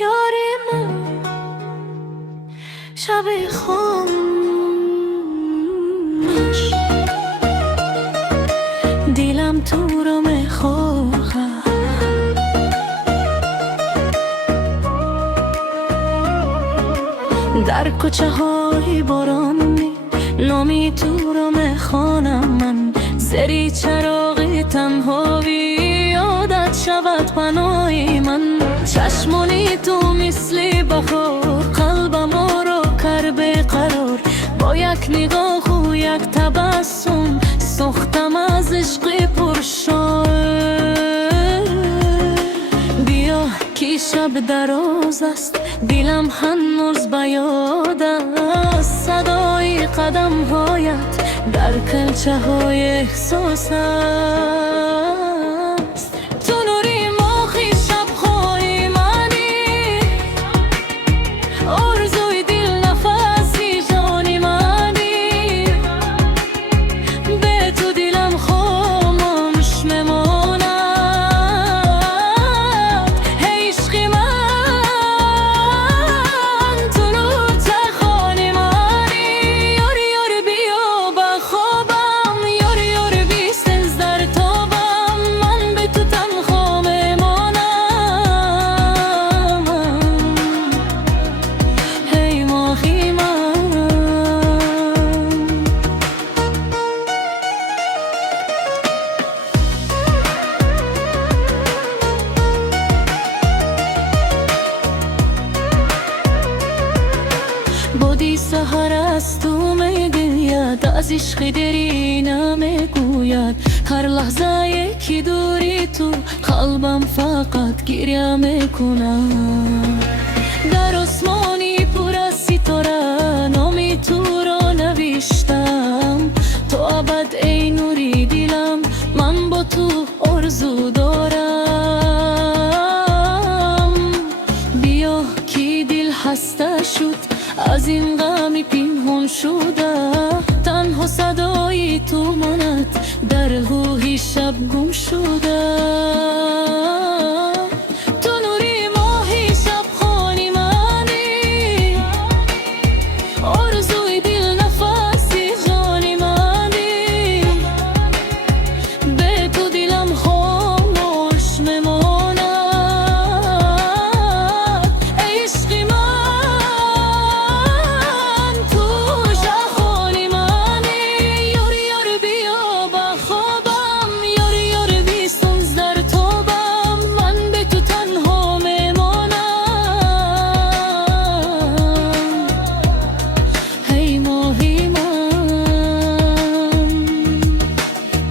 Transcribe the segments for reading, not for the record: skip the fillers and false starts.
یاری من شب خاموش دیلم تو رو میخواه در کوچه های بارانی نامی تو رو میخوانم من زری چراغ تنهایی یادت شود پناهی من چشمانی تو مثل بخار قلبم رو کر بقرار با یک نگاه و یک تبسم سوختم از عشق پرشور بیا که شب دراز است دیلم هنوز به یاد است صدای قدم هایت در کلچه های احساس است تو نوری ماهی شب های منی آرزوی دل نفسی جانی منی به تو دلم خاموش میماند هی عشق من تو نور تخانی منی یاری یاری بیا به خوابم یاری یاری بیستنز در تابم من به تو تنها میمانم هی ماهی من بادی سحر از تو میگوید از عشق دیرینه میگوید هر لحظه که دوری تو قلبم فقط گریه میکند در آسمانی پر از ستاره نامی تو را نوشتم تو ابد ای نوری دلم من با تو آرزو دارم بیا که دل خسته شد از این غم پنهان شده تنها صدای تو ماند در روح شب گم شده تو نوری ماهی شب خانی منی آرزوی دل نفسی جانی منی به تو دلم خاموش میماند ای عشق من تو جهانی منی یاری یاری بیا به خوابم یاری یاری بیستنز در تابم من به تو تنها میمانم هی ماهی من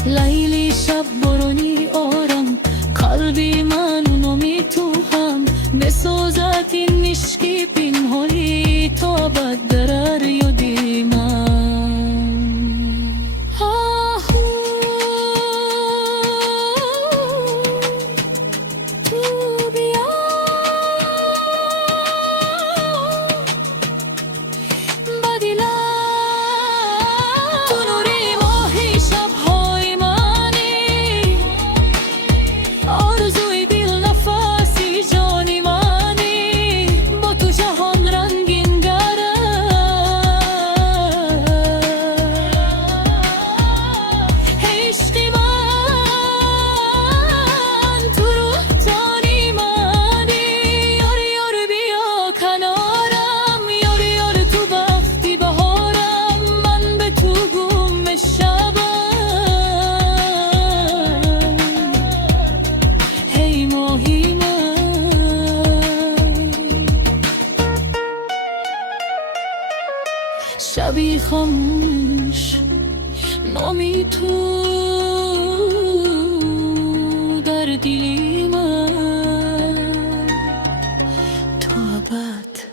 لیلی شب بارونی آرام قلبی من نامی تو هم بسازد این عشق پنهانی تا ابد در یادی من آهو تو بیا بدلم تو نوری ماهی شب های منی آرزوی دل نفسی جانی منی با تو جهان رنگین گره هی عشق من تو روح تانی منی یاری یاری بیا کنارم یاری یاری تو وقتی بهارم من به تو گم شبم هی ماهی من شبی خاموش نامی تو در دلی من تا ابد